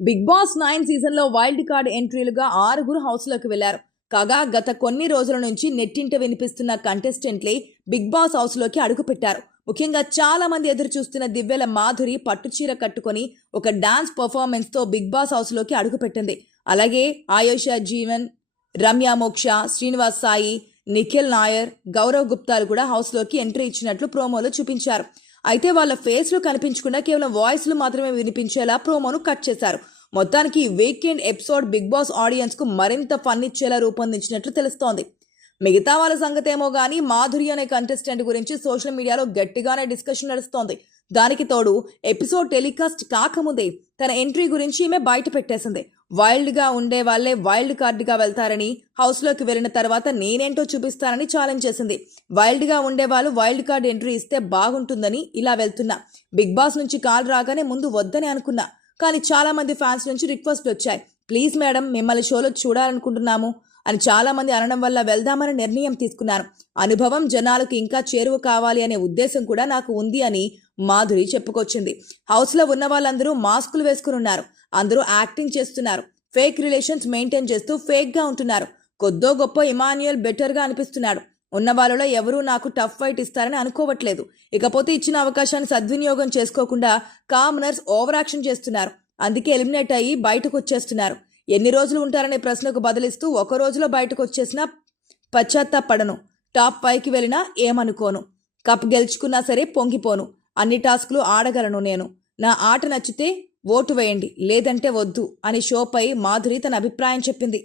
Big boss 9 సీజన్లో wild card ఎంట్రీలుగా 6గురు హౌస్లోకి వెళ్లారు. కాగా గత కొన్ని రోజుల నుంచి నెట్టింట వినిపిస్తున్న కంటెస్టెంట్లే బిగ్ బాస్ హౌస్లోకి అడుగుపెట్టారు. ముఖ్యంగా చాలా మంది ఎదురు చూస్తున్న దివ్యల మాధురి పట్టుచీర కట్టుకొని ఒక డాన్స్ పర్ఫార్మెన్స్ తో బిగ్ బాస్ హౌస్లోకి అడుగుపెట్టింది. అలాగే ఆయుష జీవన్, రమ్య మోక్ష, శ్రీనివాస్ సాయి, నిఖిల్ నాయర్, గౌరవ్ గుప్తాలు కూడా హౌస్లోకి ఎంట్రీ ఇచ్చినట్లు ప్రోమోలో చూపించారు. అయితే వాళ్ళ ఫేస్లు కనిపించకుండా కేవలం వాయిస్లు మాత్రమే వినిపించేలా ప్రోమోను కట్ చేశారు. మొత్తానికి weekend episode Bigg Boss audience కు మరింత ఫన్ ఇచ్చేలా రూపొందించినట్లు తెలుస్తోంది. మిగతా వాళ్ళ సంగతేమో గానీ మాధురి అనే కంటెస్టెంట్ గురించి సోషల్ మీడియాలో గట్టిగానే డిస్కషన్ నడుస్తోంది. దానికి తోడు ఎపిసోడ్ టెలికాస్ట్ కాకముందే తన ఎంట్రీ గురించి ఈమె బయట పెట్టేసింది. వైల్డ్ గా ఉండే వాళ్లే వైల్డ్ కార్డ్ గా వెళ్తారని, హౌస్ లోకి వెళ్లిన తర్వాత నేనేంటో చూపిస్తానని ఛాలెంజ్ చేసింది. వైల్డ్ గా ఉండే వాళ్ళు వైల్డ్ కార్డ్ ఎంట్రీ ఇస్తే బాగుంటుందని ఇలా వెళ్తున్నా. బిగ్ బాస్ నుంచి కాల్ రాగానే ముందు వద్దని అనుకున్నా, కానీ చాలా మంది ఫ్యాన్స్ నుంచి రిక్వెస్ట్ వచ్చాయి. ప్లీజ్ మేడం, మిమ్మల్ని షోలో చూడాలనుకుంటున్నాము అని చాలా మంది అనడం వల్ల వెళ్దామని నిర్ణయం తీసుకున్నాను. అనుభవం జనాలకు ఇంకా చేరువ కావాలి అనే ఉద్దేశం కూడా నాకు ఉంది అని మాధురి చెప్పుకొచ్చింది. హౌస్ లో ఉన్న వాళ్ళందరూ మాస్కులు వేసుకుని ఉన్నారు. అందరూ యాక్టింగ్ చేస్తున్నారు. ఫేక్ రిలేషన్స్ మెయింటైన్ చేస్తూ ఫేక్ గా ఉంటున్నారు. కొద్దో గొప్ప ఇమాన్యుయల్ బెటర్ గా అనిపిస్తున్నాడు. ఉన్న వాళ్ళలో ఎవరూ నాకు టఫ్ ఫైట్ ఇస్తారని అనుకోవట్లేదు. ఇకపోతే ఇచ్చిన అవకాశాన్ని సద్వినియోగం చేసుకోకుండా కామనర్స్ ఓవర్ యాక్షన్ చేస్తున్నారు. అందుకే ఎలిమినేట్ అయ్యి బయటకు వచ్చేస్తున్నారు. ఎన్ని రోజులు ఉంటారనే ప్రశ్నకు బదులిస్తూ ఒక రోజులో బయటకు వచ్చేసినా పశ్చాత్తాపడను. టాప్ 5కి వెళ్ళినా ఏమనుకోను. కప్ గెలుచుకున్నా సరే పొంగిపోను. అన్ని టాస్కులు ఆడగలను నేను. నా ఆట నచ్చితే ఓటు వేయండి, లేదంటే వద్దు అని షోపై మాధురి తన అభిప్రాయం చెప్పింది.